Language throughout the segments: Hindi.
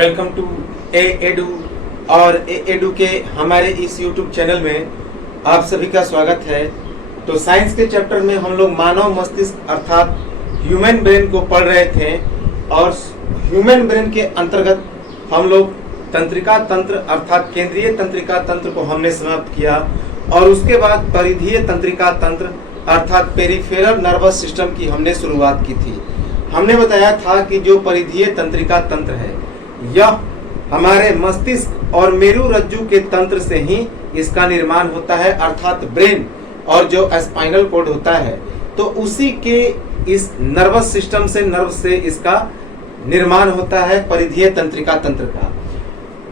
वेलकम टू एडू और एडू के हमारे इस यूट्यूब चैनल में आप सभी का स्वागत है। तो साइंस के चैप्टर में हम लोग मानव मस्तिष्क अर्थात ह्यूमन ब्रेन को पढ़ रहे थे और ह्यूमन ब्रेन के अंतर्गत हम लोग तंत्रिका तंत्र अर्थात केंद्रीय तंत्रिका तंत्र को हमने समाप्त किया और उसके बाद परिधीय तंत्रिका तंत्र अर्थात पेरिफेरल नर्वस सिस्टम की हमने शुरुआत की थी। हमने बताया था कि जो परिधीय तंत्रिका तंत्र है यह हमारे मस्तिष्क और मेरु रज्जु के तंत्र से ही इसका निर्माण होता है अर्थात ब्रेन और जो स्पाइनल कोड होता है तो उसी के इस नर्वस सिस्टम से नर्व से इसका निर्माण होता है परिधीय तंत्रिका तंत्र का।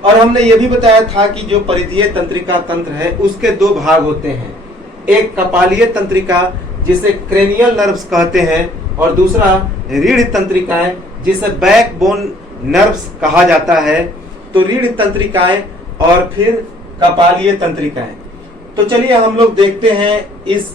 और हमने ये भी बताया था कि जो परिधीय तंत्रिका तंत्र है उसके दो भाग होते हैं, एक कपालीय तंत्रिका जिसे क्रेनियल नर्व्स कहते हैं और दूसरा रीढ़ तंत्रिकाएं जिसे बैकबोन नर्व्स कहा जाता है। तो रीढ़ तंत्रिकाएं और फिर कपालीय तंत्रिकाएं। तो चलिए हम लोग देखते हैं इस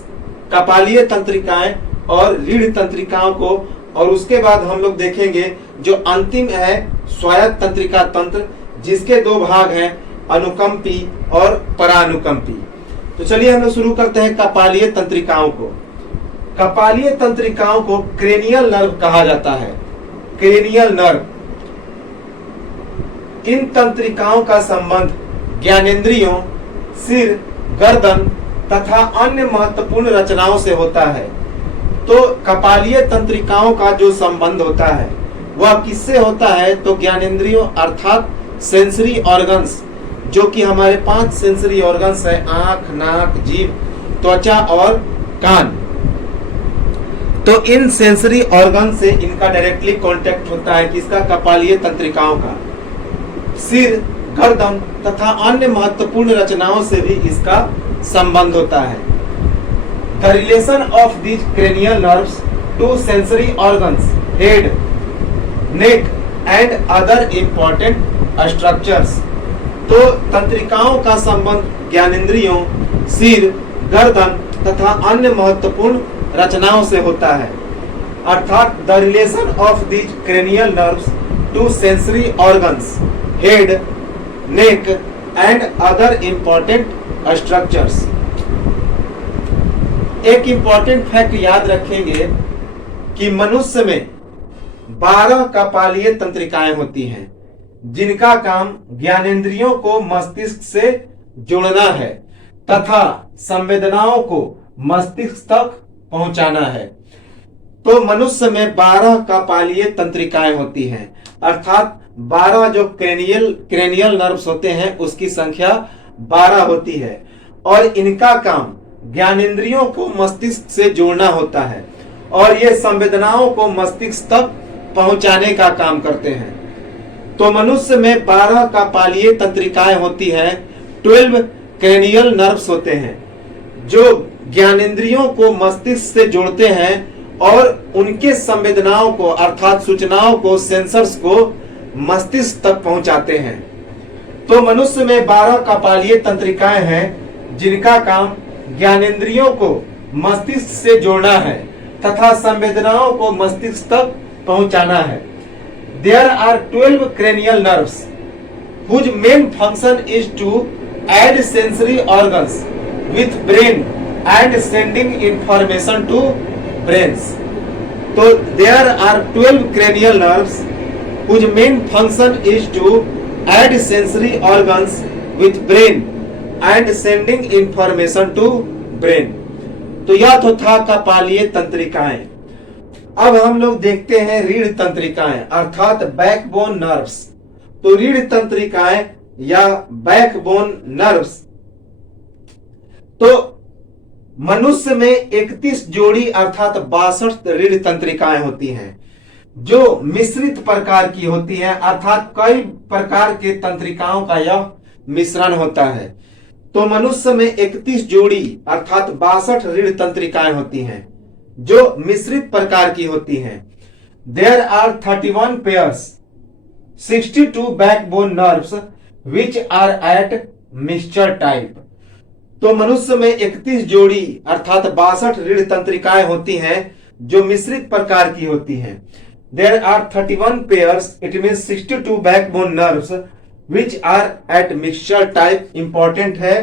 कपालीय तंत्रिकाएं और रीढ़ तंत्रिकाओं को और उसके बाद हम लोग देखेंगे जो अंतिम है स्वायत्त तंत्रिका तंत्र जिसके दो भाग हैं अनुकंपी और परानुकंपी। तो चलिए हम लोग शुरू करते हैं कपालीय तंत्रिकाओं को। कपालीय तंत्रिकाओं को क्रेनियल नर्व कहा जाता है। क्रेनियल नर्व इन तंत्रिकाओं का संबंध ज्ञानेंद्रियों, सिर, गर्दन तथा अन्य महत्वपूर्ण रचनाओं से होता है। तो कपालीय तंत्रिकाओं का जो संबंध होता है वह किससे होता है तो ज्ञानेंद्रियों अर्थात सेंसरी ऑर्गन्स जो कि हमारे 5 सेंसरी ऑर्गन्स है आंख, नाक, जीभ, त्वचा और कान। तो इन सेंसरी ऑर्गन से इनका डायरेक्टली कांटेक्ट होता है किसका कपालीय तंत्रिकाओं का। सिर, गर्दन तथा अन्य महत्वपूर्ण रचनाओं से भी इसका संबंध होता है। The relation of these cranial nerves to sensory organs, head, neck and other important structures. तो तंत्रिकाओं का संबंध ज्ञानेंद्रियों, सिर, गर्दन तथा अन्य महत्वपूर्ण रचनाओं से होता है अर्थात the relation of these cranial nerves to sensory organs, head, neck and other important structures. एक इंपॉर्टेंट फैक्ट याद रखेंगे कि मनुष्य में 12 कपालीय तंत्रिकाएं होती हैं जिनका काम ज्ञानेंद्रियों को मस्तिष्क से जोड़ना है तथा संवेदनाओं को मस्तिष्क तक पहुंचाना है। तो मनुष्य में 12 कपालीय तंत्रिकाएं होती हैं अर्थात 12 जो क्रेनियल नर्व्स होते हैं उसकी संख्या 12 होती है और इनका काम ज्ञानेंद्रियों को मस्तिष्क से जोड़ना होता है और ये संवेदनाओं को मस्तिष्क तक पहुंचाने का काम करते हैं। तो मनुष्य में 12 कपालीय तंत्रिकाएं होती हैं, 12 क्रेनियल नर्व्स होते हैं जो ज्ञानेंद्रियों को मस्तिष्क से जोड़ते हैं और उनके संवेदनाओं को अर्थात सूचनाओं को सेंसर्स को मस्तिष्क तक पहुंचाते हैं। तो मनुष्य में 12 कपालीय तंत्रिकाएं हैं जिनका काम ज्ञानेंद्रियों को मस्तिष्क से जोड़ना है तथा संवेदनाओं को मस्तिष्क तक पहुंचाना है। There are 12 cranial nerves whose main function is to add sensory organs with brain and sending information to brains. So there are 12 cranial nerves whose main function is to add sensory organs with brain and sending information to brain. तो यह तो था कपालीय तंत्रिकाएं। अब हम लोग देखते हैं रीढ़ तंत्रिकाएं अर्थात बैकबोन नर्व्स। तो रीढ़ तंत्रिकाएं या बैकबोन नर्व्स तो मनुष्य में 31 जोड़ी अर्थात 62 रीढ़ तंत्रिकाएं होती हैं जो मिश्रित प्रकार की होती हैं अर्थात कई प्रकार के तंत्रिकाओं का यह मिश्रण होता है। तो मनुष्य में 31 जोड़ी अर्थात 62 रीढ़ तंत्रिकाएं होती हैं जो मिश्रित प्रकार की होती हैं। There are 31 pairs, 62 backbone nerves which are at mixture type। तो मनुष्य में 31 जोड़ी अर्थात 62 रीढ़ तंत्रिकाएं होती हैं जो मिश्रित प्रकार की होती हैं। there are 31 pairs, it means 62 backbone nerves which are at mixture type. Important है,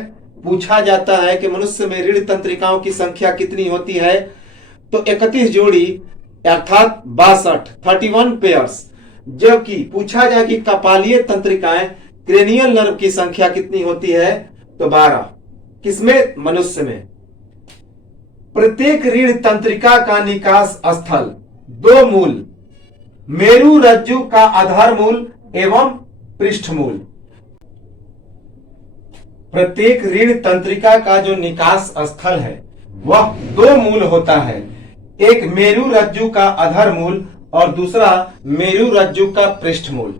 पूछा जाता है कि मनुष्य में रीढ़ तंत्रिकाओं की संख्या कितनी होती है, तो 31 जोड़ी अर्थात 62, 31 पेयर्स। जबकि पूछा जाए कि कपालीय तंत्रिकाएं क्रेनियल नर्व की संख्या कितनी होती है, तो 12। किसमें? मनुष्य में। प्रत्येक रीढ़ तंत्रिका का निकास स्थल 2 मूल, मेरु रज्जु का आधार मूल एवं पृष्ठ मूल। प्रत्येक रीढ़ तंत्रिका का जो निकास स्थल है वह 2 मूल होता है, एक मेरु रज्जु का आधार मूल और दूसरा मेरु रज्जु का पृष्ठ मूल।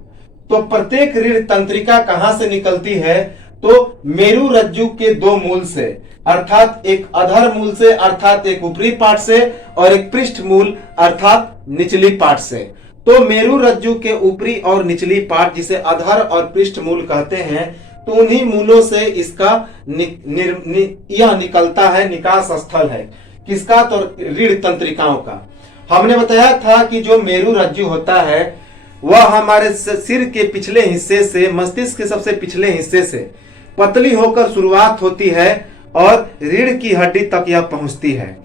तो प्रत्येक रीढ़ तंत्रिका कहां से निकलती है, तो मेरु रज्जु के 2 मूल से, अर्थात एक अधर मूल से अर्थात एक ऊपरी पार्ट से और एक पृष्ठ मूल अर्थात निचली पार्ट से। तो मेरु रज्जु के ऊपरी और निचली पार्ट जिसे अधर और पृष्ठ मूल कहते हैं, तो उन्हीं मूलों से इसका यह निकलता है, निकास स्थल है। किसका? तो रीढ़ तंत्रिकाओं का। हमने बताया था कि जो मेरु रज्जु होता है वह हमारे सिर के पिछले हिस्से से, मस्तिष्क के सबसे पिछले हिस्से से पतली होकर शुरुआत होती है और रीढ़ की हड्डी तक यह पहुंचती है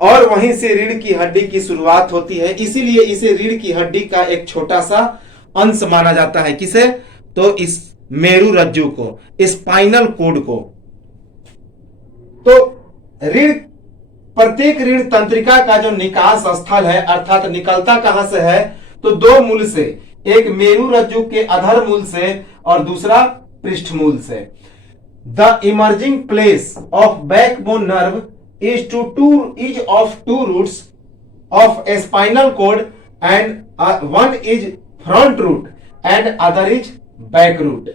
और वहीं से रीढ़ की हड्डी की शुरुआत होती है। इसीलिए इसे रीढ़ की हड्डी का एक छोटा सा अंश माना जाता है। किसे? तो इस मेरु रज्जु को, स्पाइनल कोड को। तो प्रत्येक रीढ़ तंत्रिका का जो निकास स्थल है अर्थात निकलता कहां से है, तो 2 मूल से, एक मेरु रज्जु के अधर मूल से और दूसरा पृष्ठ मूल से। The emerging place of backbone nerve is of two roots of a spinal cord, and one is front root and other is back root.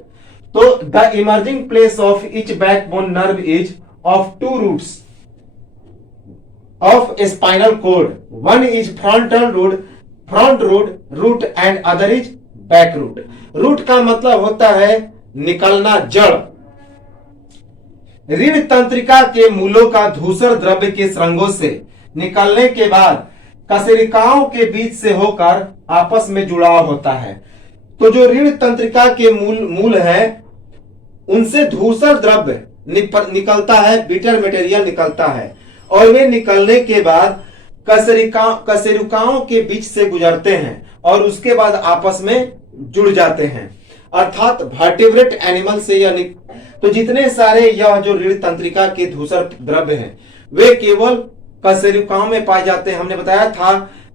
So the emerging place of each backbone nerve is of 2 roots of a spinal cord. One is front root and other is back root. Root का मतलब होता है निकलना, जड़। रीढ़ तंत्रिका के मूलों का धूसर द्रव्य के श्रृंगों से निकलने के बाद कशेरुकाओं के बीच से होकर आपस में जुड़ाव होता है। तो जो रीढ़ तंत्रिका के मूल है उनसे धूसर द्रव्य निकलता है, बिटर मटेरियल निकलता है और वे निकलने के बाद कशेरुकाओं के बीच से गुजरते हैं और उसके बाद आपस में जुड़ जाते हैं, अर्थात वर्टिब्रेट एनिमल से यह तो जितने सारे यह जो रीढ़ तंत्रिका के धूसर द्रव्य हैं वे केवल कशेरुकाओं में पाए जाते हैं। हमने बताया था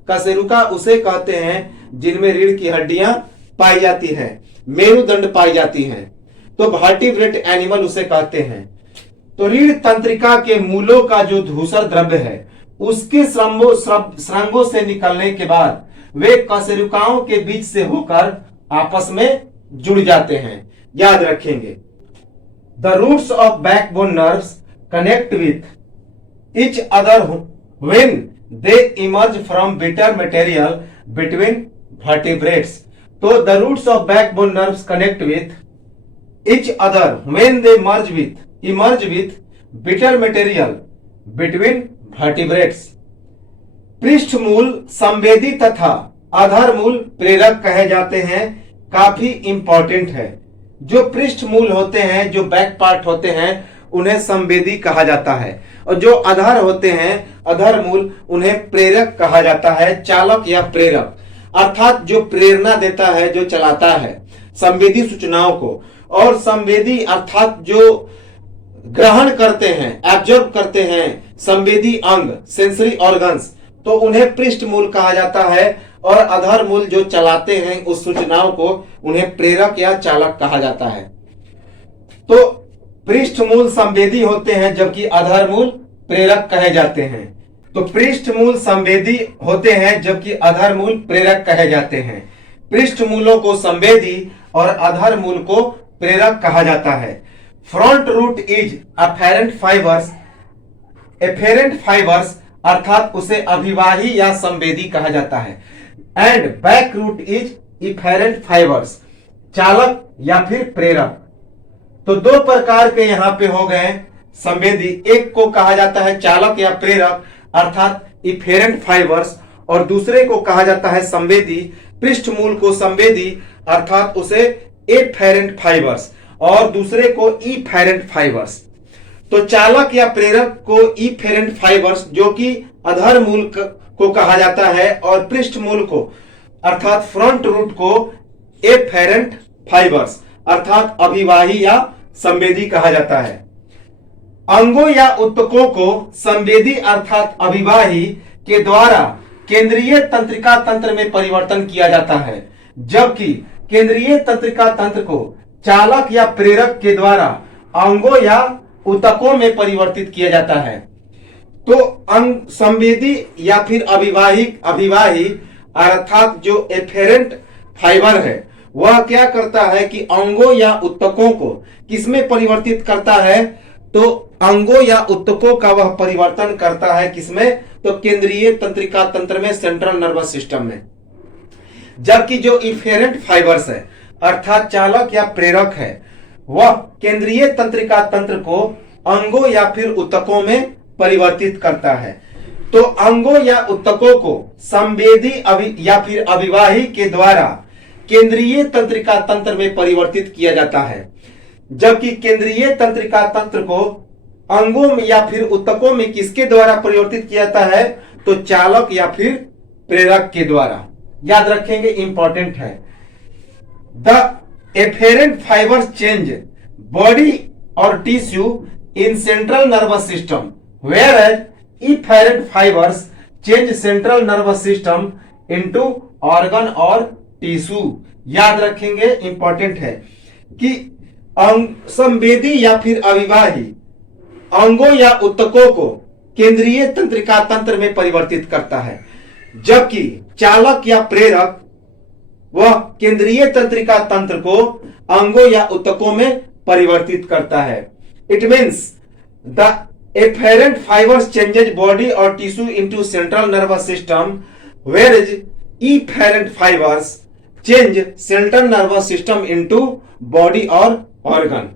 कशेरुका उसे कहते हैं जिनमें रीढ़ की हड्डियां पाई जाती हैं, मेरुदंड पाई जाती हैं, तो वर्टिब्रेट एनिमल उसे कहते हैं। तो रीढ़ तंत्रिका के मूलों का जो धूसर द्रव्य है उसके श्रृंगों से निकलने के बाद वे कशेरुकाओं के बीच से होकर आपस में जुड़ जाते हैं। याद रखेंगे, the roots of backbone nerves connect with each other when they emerge from bitter material between vertebrates. तो the roots of backbone nerves connect with each other when they emerge with bitter material between vertebrates. पृष्ठ मूल संवेदी तथा अधर मूल प्रेरक कहे जाते हैं। काफी इंपॉर्टेंट है, जो पृष्ठ मूल होते हैं, जो बैक पार्ट होते हैं, उन्हें संवेदी कहा जाता है और जो अधर होते हैं, अधर मूल, उन्हें प्रेरक कहा जाता है, चालक या प्रेरक, अर्थात जो प्रेरणा देता है, जो चलाता है संवेदी सूचनाओं को। और संवेदी अर्थात जो ग्रहण करते हैं, एब्जॉर्ब करते हैं संवेदी अंग, सेंसरी ऑर्गन्स, तो उन्हें पृष्ठ मूल कहा जाता है और अधर मूल जो चलाते हैं उस सूचनाओं को, उन्हें प्रेरक या चालक कहा जाता है। तो पृष्ठ मूल संवेदी होते हैं जबकि अधर मूल प्रेरक कहे जाते हैं। तो पृष्ठ मूल संवेदी होते हैं जबकि अधर मूल प्रेरक कहे जाते हैं। पृष्ठ मूलों को संवेदी और अधर मूल को प्रेरक कहा जाता है। Front root is afferent fibres अर्थात उसे अभिवाही या संवेदी कहा जाता है। And back root is efferent fibres, चालक या फिर प्रेरक। तो 2 प्रकार के यहां पे हो गए संवेदी। एक को कहा जाता है चालक या प्रेरक अर्थात इफेरेंट फाइबर्स और दूसरे को कहा जाता है संवेदी। पृष्ठ मूल को संवेदी अर्थात उसे एफेरेंट फाइबर्स और दूसरे को इफेरेंट फाइबर्स। तो चालक या प्रेरक को इफेरेंट फाइबर्स जो कि अधर मूल को कहा जाता है और पृष्ठ मूल को अर्थात फ्रंट रूट को एफेरेंट फाइबर्स अर्थात अभिवाही या संवेदी कहा जाता है। अंगों या उत्तकों को संवेदी अर्थात अभिवाही के द्वारा केंद्रीय तंत्रिका तंत्र में परिवर्तन किया जाता है, जबकि केंद्रीय तंत्रिका तंत्र को चालक या प्रेरक के द्वारा अंगों या उत्तकों में परिवर्तित किया जाता है। तो अंग संवेदी या फिर अभिवाही अर्थात जो एफेरेंट फाइबर है वह क्या करता है कि अंगों या उत्तकों को किसमें परिवर्तित करता है, तो अंगों या उत्तकों का वह परिवर्तन करता है किसमें, तो केंद्रीय तंत्रिका तंत्र में, सेंट्रल नर्वस सिस्टम में। जबकि जो इफेरेंट फाइबर्स है अर्थात चालक या प्रेरक है वह केंद्रीय तंत्रिका तंत्र को अंगों या फिर उत्तकों में परिवर्तित करता है। तो अंगों या उत्तकों को संवेदी या फिर अभिवाही के द्वारा केंद्रीय तंत्रिका तंत्र में परिवर्तित किया जाता है, जबकि केंद्रीय तंत्रिका तंत्र को अंगों में या फिर उत्तकों में किसके द्वारा परिवर्तित किया जाता है, तो चालक या फिर प्रेरक के द्वारा। याद रखेंगे, इंपॉर्टेंट है। The efferent fibres change body और tissue in central nervous system whereas efferent fibers change central nervous system into organ और टिश्यू। याद रखेंगे, इंपॉर्टेंट है कि संवेदी या फिर अभिवाही अंगों या उत्तकों को केंद्रीय तंत्रिका तंत्र में परिवर्तित करता है, जबकि चालक या प्रेरक वह केंद्रीय तंत्रिका तंत्र को अंगों या उत्तकों में परिवर्तित करता है। It means the efferent fibers changes body or tissue into central nervous system whereas efferent fibers change central nervous system into body or organ।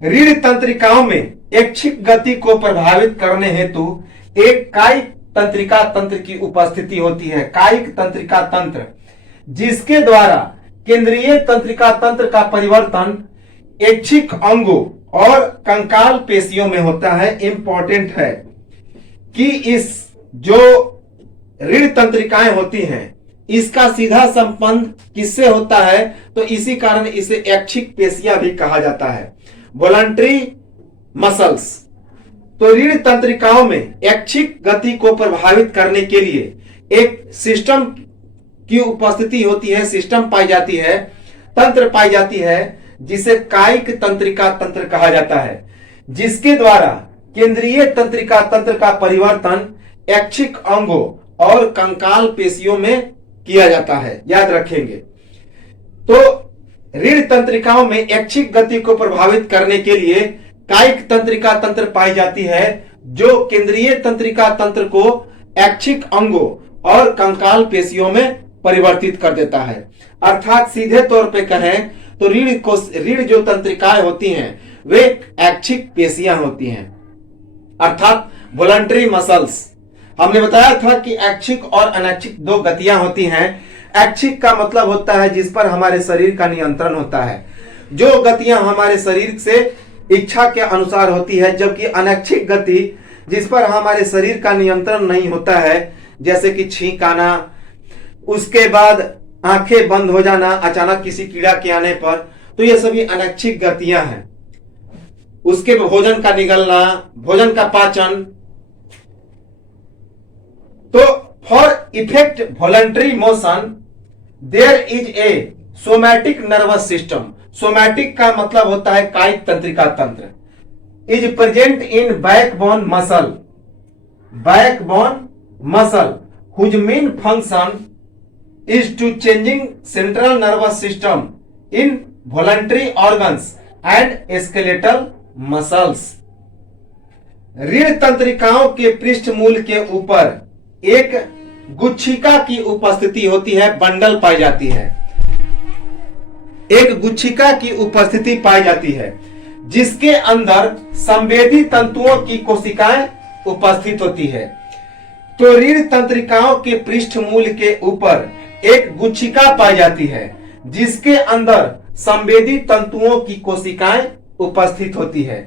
रीढ़ तंत्रिकाओं में ऐच्छिक गति को प्रभावित करने हेतु एक कायिक तंत्रिका तंत्र की उपस्थिति होती है, कायिक तंत्रिका तंत्र, जिसके द्वारा केंद्रीय तंत्रिका तंत्र का परिवर्तन ऐच्छिक अंगों और कंकाल पेशियों में होता है। इंपॉर्टेंट है कि इस जो रीढ़ तंत्रिकाएं होती हैं इसका सीधा संबंध किससे होता है, तो इसी कारण इसे ऐच्छिक पेशियां भी कहा जाता है, वॉलंटरी मसल्स। तो रीढ़ तंत्रिकाओं में ऐच्छिक गति को प्रभावित करने के लिए एक सिस्टम की उपस्थिति होती है, सिस्टम पाई जाती है, तंत्र पाई जाती है, जिसे कायिक तंत्रिका तंत्र कहा जाता है, जिसके द्वारा केंद्रीय तंत्रिका तंत्र का परिवर्तन ऐच्छिक अंगों और कंकाल पेशियों में किया जाता है। याद रखेंगे। तो रीढ़ तंत्रिकाओं में ऐच्छिक गति को प्रभावित करने के लिए कायिक तंत्रिका तंत्र पाई जाती है, जो केंद्रीय तंत्रिका तंत्र को ऐच्छिक अंगों और कंकाल पेशियों में परिवर्तित कर देता है। अर्थात सीधे तौर पे कहें तो रीढ़ जो तंत्रिकाएं होती हैं वे ऐच्छिक पेशियां होती हैं, अर्थात वॉलंटरी मसल्स। हमने बताया था कि ऐच्छिक और अनैच्छिक दो गतियां होती हैं। ऐच्छिक का मतलब होता है जिस पर हमारे शरीर का नियंत्रण होता है, जो गतियां हमारे शरीर से इच्छा के अनुसार होती है, जबकि अनैच्छिक गति जिस पर हमारे शरीर का नियंत्रण नहीं होता है, जैसे कि छींक आना, उसके बाद आंखें बंद हो जाना अचानक किसी कीड़ा के आने पर, तो ये सभी अनैच्छिक गतियां हैं। उसके भोजन का निगलना, भोजन का पाचन। तो for effect voluntary motion there is a somatic nervous system. Somatic का मतलब होता है कायिक तंत्रिका तंत्र। Is present in backbone muscle, backbone muscle whose main function is to changing central nervous system in voluntary organs and skeletal muscles। रीढ़ तंत्रिकाओं के पृष्ठ मूल के ऊपर एक गुच्छिका की उपस्थिति होती है, बंडल पाई जाती है, एक गुच्छिका की उपस्थिति पाई जाती है, जिसके अंदर संवेदी तंतुओं की कोशिकाएं उपस्थित होती है। तो रीढ़ तंत्रिकाओं के पृष्ठमूल के ऊपर एक गुच्छिका पाई जाती है जिसके अंदर संवेदी तंतुओं की कोशिकाएं उपस्थित होती है।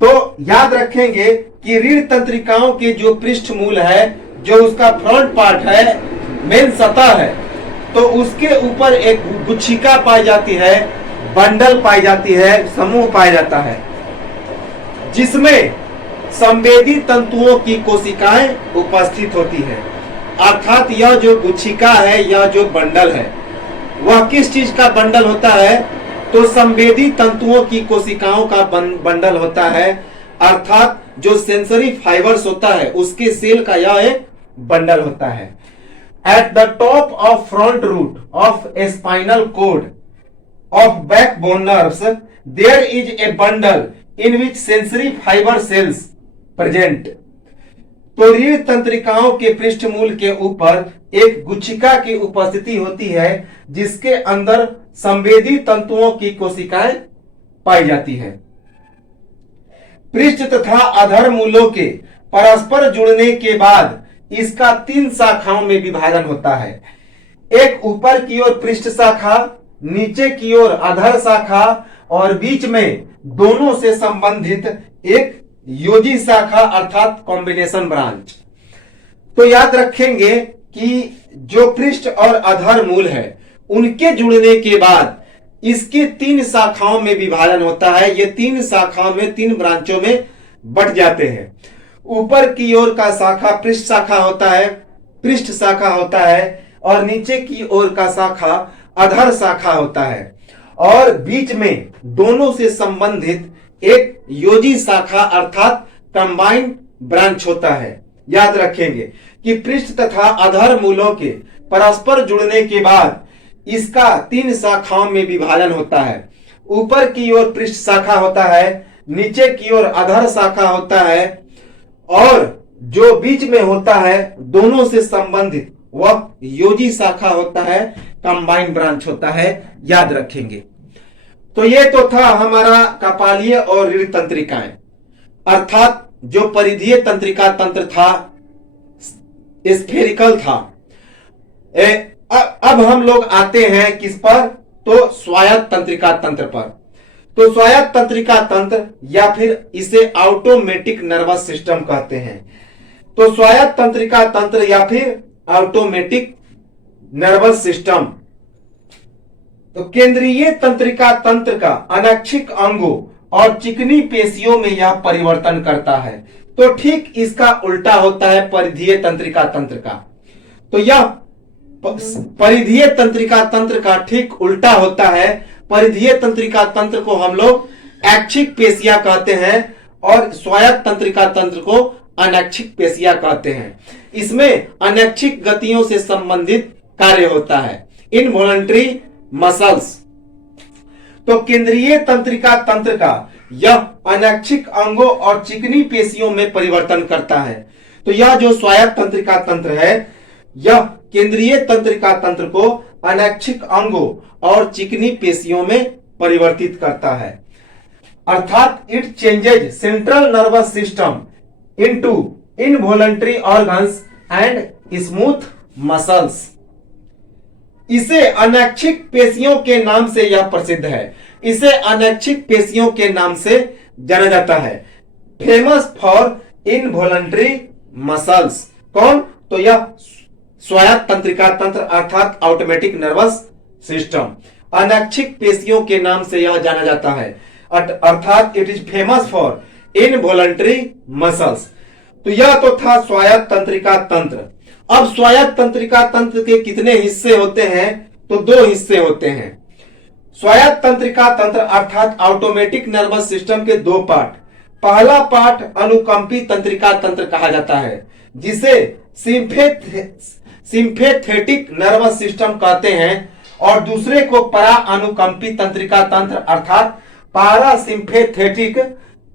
तो याद रखेंगे कि रीढ़ तंत्रिकाओं के जो पृष्ठमूल है, जो उसका फ्रंट पार्ट है, मेन सतह है, तो उसके ऊपर एक गुच्छिका पाई जाती है, बंडल पाई जाती है, समूह पाया जाता है, जिसमें संवेदी तंतुओं की कोशिकाएं उपस्थित होती है। अर्थात यह जो गुच्छिका है, यह जो बंडल है, वह किस चीज का बंडल होता है? तो संवेदी तंतुओं की कोशिकाओं का बंडल होता है। अर्थात जो सेंसरी फाइबर्स होता है उसके सेल का यह एक बंडल होता है। At the top of front root of a spinal cord of backbone nerves there is a bundle in which sensory fibre cells present. तो रीढ़ तंत्रिकाओं के पृष्ठमूल के ऊपर एक गुच्छिका की उपस्थिति होती है जिसके अंदर संवेदी तंतुओं की कोशिकाएं पाई जाती है। पृष्ठ तथा अधर मूलों के परस्पर जुड़ने के बाद इसका 3 शाखाओं में विभाजन होता है। एक ऊपर की ओर पृष्ठ शाखा, नीचे की ओर अधर शाखा और बीच में दोनों से संबंधित एक योजी शाखा अर्थात कॉम्बिनेशन ब्रांच। तो याद रखेंगे कि जो पृष्ठ और अधर मूल है उनके जुड़ने के बाद इसके 3 शाखाओं में विभाजन होता है। ये 3 शाखाओं में 3 ब्रांचों में बट जाते हैं। ऊपर की ओर का शाखा पृष्ठ शाखा होता है, पृष्ठ शाखा होता है, और नीचे की ओर का शाखा अधर शाखा होता है, और बीच में दोनों से संबंधित एक योजी शाखा अर्थात कंबाइंड ब्रांच होता है। याद रखेंगे कि पृष्ठ तथा अधर मूलों के परस्पर जुड़ने के बाद इसका 3 शाखाओं में विभाजन होता है। ऊपर की ओर पृष्ठ शाखा होता है, नीचे की ओर अधर शाखा होता है, और जो बीच में होता है दोनों से संबंधित वह योजी शाखा होता है, कंबाइंड ब्रांच होता है। याद रखेंगे। तो ये तो था हमारा कपालीय और रीढ़ तंत्रिकाएं, अर्थात जो परिधीय तंत्रिका तंत्र था, स्फेरिकल था। अब हम लोग आते हैं किस पर? तो स्वायत्त तंत्रिका तंत्र पर। तो स्वायत्त तंत्रिका तंत्र या फिर इसे ऑटोमेटिक नर्वस सिस्टम कहते हैं। तो स्वायत्त तंत्रिका तंत्र या फिर ऑटोमेटिक नर्वस सिस्टम, तो केंद्रीय तंत्रिका तंत्र का अनैच्छिक अंगों और चिकनी पेशियों में यह परिवर्तन करता है। तो ठीक इसका उल्टा होता है परिधीय तंत्रिका तंत्र का। तो यह परिधीय तंत्रिका तंत्र का ठीक उल्टा होता है। परिधीय तंत्रिका तंत्र को हम लोग ऐच्छिक पेशियां कहते हैं और स्वायत्त तंत्रिका तंत्र को अनैच्छिक पेशियां कहते हैं। इसमें अनैच्छिक गतियों से संबंधित कार्य होता है, इनवॉलंटरी मसल्स। तो केंद्रीय तंत्रिका तंत्र का यह अनैच्छिक अंगों और चिकनी पेशियों में परिवर्तन करता है। तो यह जो स्वायत्त तंत्रिका तंत्र है, यह केंद्रीय तंत्रिका तंत्र को अनैच्छिक अंगों और चिकनी पेशियों में परिवर्तित करता है। अर्थात it changes central nervous system into involuntary organs and smooth muscles. इसे अनैच्छिक पेशियों के नाम से यह प्रसिद्ध है। इसे अनैच्छिक पेशियों के नाम से जाना जाता है। Famous for involuntary muscles. कौन? तो यह स्वायत्त तंत्रिका तंत्र अर्थात ऑटोमेटिक नर्वस सिस्टम अनैच्छिक पेशियों के नाम से यह जाना जाता है, अर्थात it is famous for involuntary muscles. तो यह तो था स्वायत्त तंत्रिका तंत्र। अब स्वायत्त तंत्रिका तंत्र के कितने हिस्से होते हैं? तो 2 हिस्से होते हैं। स्वायत्त तंत्रिका तंत्र अर्थात ऑटोमेटिक नर्वस सिस्टम के 2 पार्ट। पहला पार्ट अनुकंपी तंत्रिका तंत्र कहा जाता है, जिसे सिंपैथेटिक नर्वस सिस्टम कहते हैं, और दूसरे को परा अनुकंपी तंत्रिका तंत्र अर्थात पारासिम्पैथेटिक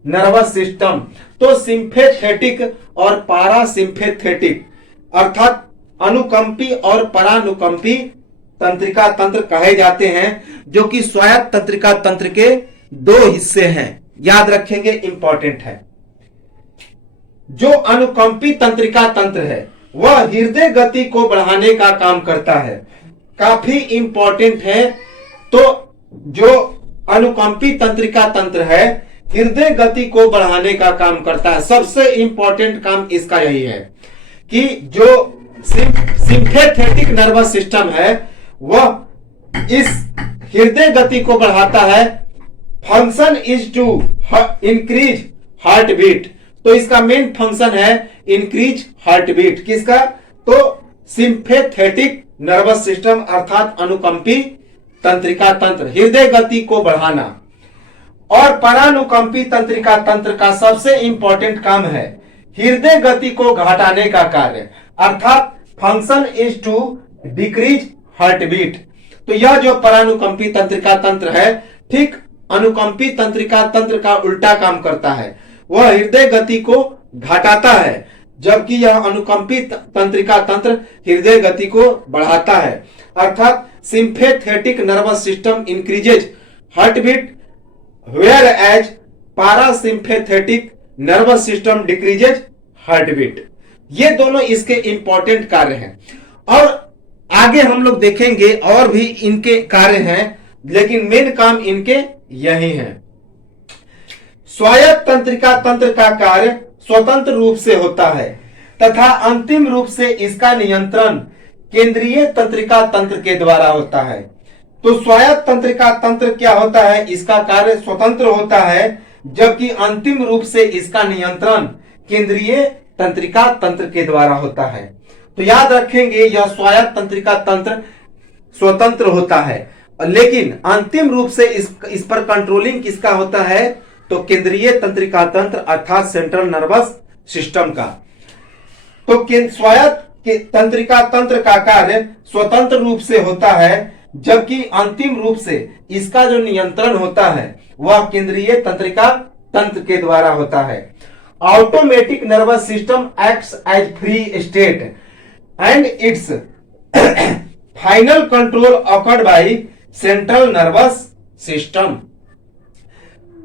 नर्वस सिस्टम। तो सिंपैथेटिक और पारासिम्पैथेटिक अर्थात अनुकंपी और परानुकंपी तंत्रिका तंत्र कहे जाते हैं, जो कि स्वायत्त तंत्रिका तंत्र के 2 हिस्से हैं। याद रखेंगे, इंपॉर्टेंट है। जो अनुकंपी तंत्रिका तंत्र है वह हृदय गति को बढ़ाने का काम करता है। काफी इंपॉर्टेंट है। तो जो अनुकंपी तंत्रिका तंत्र है हृदय गति को बढ़ाने का काम करता है। सबसे इंपॉर्टेंट काम इसका यही है कि जो सिंपैथेटिक नर्वस सिस्टम है वह इस हृदय गति को बढ़ाता है। Function is to increase heart beat. तो इसका मेन फंक्शन है इंक्रीज हार्ट बीट। किसका? तो सिंपैथेटिक नर्वस सिस्टम अर्थात अनुकंपी तंत्रिका तंत्र, हृदय गति को बढ़ाना। और परानुकंपी तंत्रिका तंत्र का सबसे इंपॉर्टेंट काम है हृदय गति को घटाने का कार्य, अर्थात function is to decrease heart beat. तो यह जो परानुकंपी तंत्रिका तंत्र है ठीक अनुकंपी तंत्रिका तंत्र का उल्टा काम करता है। वह हृदय गति को घटाता है जबकि यह अनुकंपी तंत्रिका तंत्र हृदय गति को बढ़ाता है। अर्थात sympathetic nervous system increases heart beat whereas parasympathetic nervous system decreases heart beat. ये दोनों इसके इंपॉर्टेंट कार्य हैं और आगे हम लोग देखेंगे और भी इनके कार्य हैं, लेकिन मेन काम इनके यही है। स्वायत्त तंत्रिका तंत्र का कार्य स्वतंत्र रूप से होता है तथा अंतिम रूप से इसका नियंत्रण केंद्रीय तंत्रिका तंत्र के द्वारा होता है। तो स्वायत्त तंत्रिका तंत्र क्या होता है? इसका कार्य स्वतंत्र होता है जबकि अंतिम रूप से इसका नियंत्रण केंद्रीय तंत्रिका तंत्र के द्वारा होता है। तो याद रखेंगे यह स्वायत्त तंत्रिका तंत्र स्वतंत्र होता है लेकिन अंतिम रूप से इस पर कंट्रोलिंग किसका होता है? तो केंद्रीय तंत्रिका तंत्र अर्थात सेंट्रल नर्वस सिस्टम का। तो स्वायत्त तंत्रिका तंत्र का कार्य स्वतंत्र रूप से होता है जबकि अंतिम रूप से इसका जो नियंत्रण होता है वह केंद्रीय तंत्रिका तंत्र के द्वारा होता है। Automatic nervous system acts as free state and its final control occurred by central nervous system.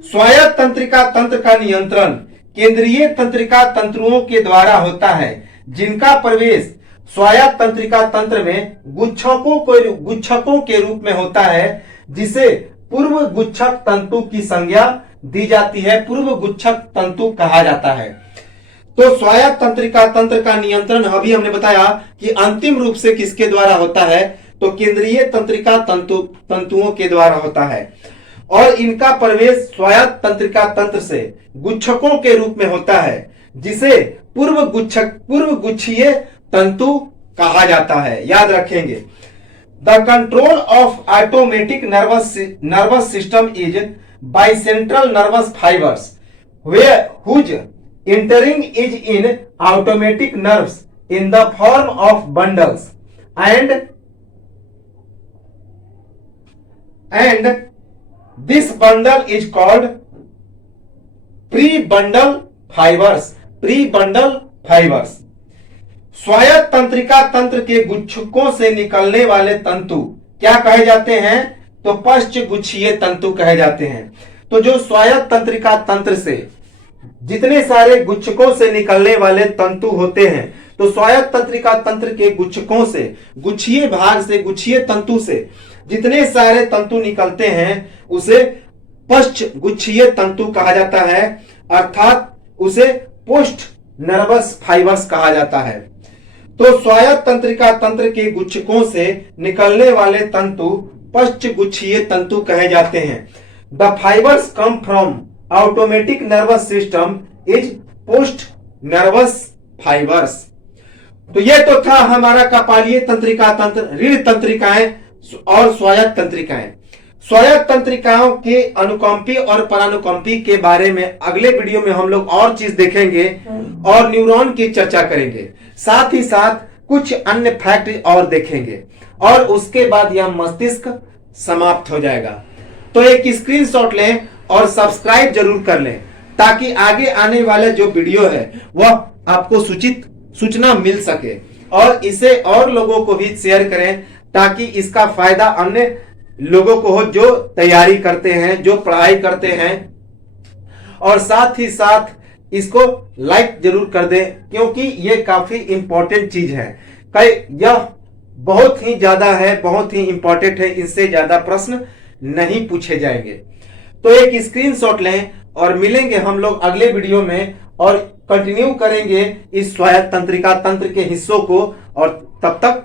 स्वायत्त तंत्रिका तंत्र का नियंत्रण केंद्रीय तंत्रिका तंत्रों के द्वारा होता है जिनका प्रवेश स्वायत्त तंत्रिका तंत्र में गुच्छकों के रूप में होता है जिसे पूर्व गुच्छक तंतु की संज्ञा दी जाती है, पूर्व गुच्छक तंतु कहा जाता है। तो स्वायत्त तंत्रिका तंत्र का नियंत्रण अभी हमने बताया कि अंतिम रूप से किसके द्वारा होता है? तो केंद्रीय तंत्रिका तंतुओं के द्वारा होता है और इनका प्रवेश स्वायत्त तंत्रिका तंत्र से गुच्छकों के रूप में होता है जिसे पूर्व गुच्छीय तंतु कहा जाता है। याद रखेंगे the control of automatic nervous system is by central nervous fibres whose entering is in automatic nerves in the form of bundles and this bundle is called pre-bundle fibers। स्वायत्त तंत्रिका तंत्र के गुच्छकों से निकलने वाले तंतु क्या कहे जाते हैं? तो पश्च गुच्छीय तंतु कहे जाते हैं। तो जो स्वायत्त तंत्रिका तंत्र से जितने सारे गुच्छकों से निकलने वाले तंतु होते हैं तो स्वायत्त तंत्रिका तंत्र के गुच्छकों से गुच्छीय भाग से गुच्छीय तंतु से जितने सारे तंतु निकलते हैं उसे पश्च गुच्छीय तंतु कहा जाता है अर्थात उसे पोस्ट नर्वस फाइबर्स कहा जाता है। तो स्वायत्त तंत्रिका तंत्र के गुच्छकों से निकलने वाले तंतु पश्च गुच्छीय तंतु कहे जाते हैं। The fibres come from automatic nervous system is post nervous fibres. तो यह तो था हमारा कपालीय तंत्रिका तंत्र, रीढ़ तंत्रिकाएं और स्वायत्त तंत्रिकाएं। स्वायत्त तंत्रिकाओं के अनुकंपी और परानुकंपी के बारे में अगले वीडियो में हम लोग और चीज देखेंगे और न्यूरॉन की चर्चा करेंगे, साथ ही साथ कुछ अन्य फैक्ट और देखेंगे और उसके बाद यह मस्तिष्क समाप्त हो जाएगा। तो एक स्क्रीनशॉट लें और सब्सक्राइब जरूर कर लें ताकि आगे आने वाला जो वीडियो है वह आपको सूचना मिल सके और इसे और लोगों को भी शेयर करें ताकि इसका फायदा अन्य लोगों को हो जो तैयारी करते हैं, जो पढ़ाई करते हैं। और साथ ही साथ इसको लाइक जरूर कर दें, क्योंकि ये काफी इंपॉर्टेंट चीज है। यह बहुत ही ज्यादा है, बहुत ही इंपॉर्टेंट है, इससे ज्यादा प्रश्न नहीं पूछे जाएंगे। तो एक स्क्रीनशॉट लें और मिलेंगे हम लोग अगले वीडियो में और कंटिन्यू करेंगे इस स्वायत्त तंत्रिका तंत्र के हिस्सों को। और तब तक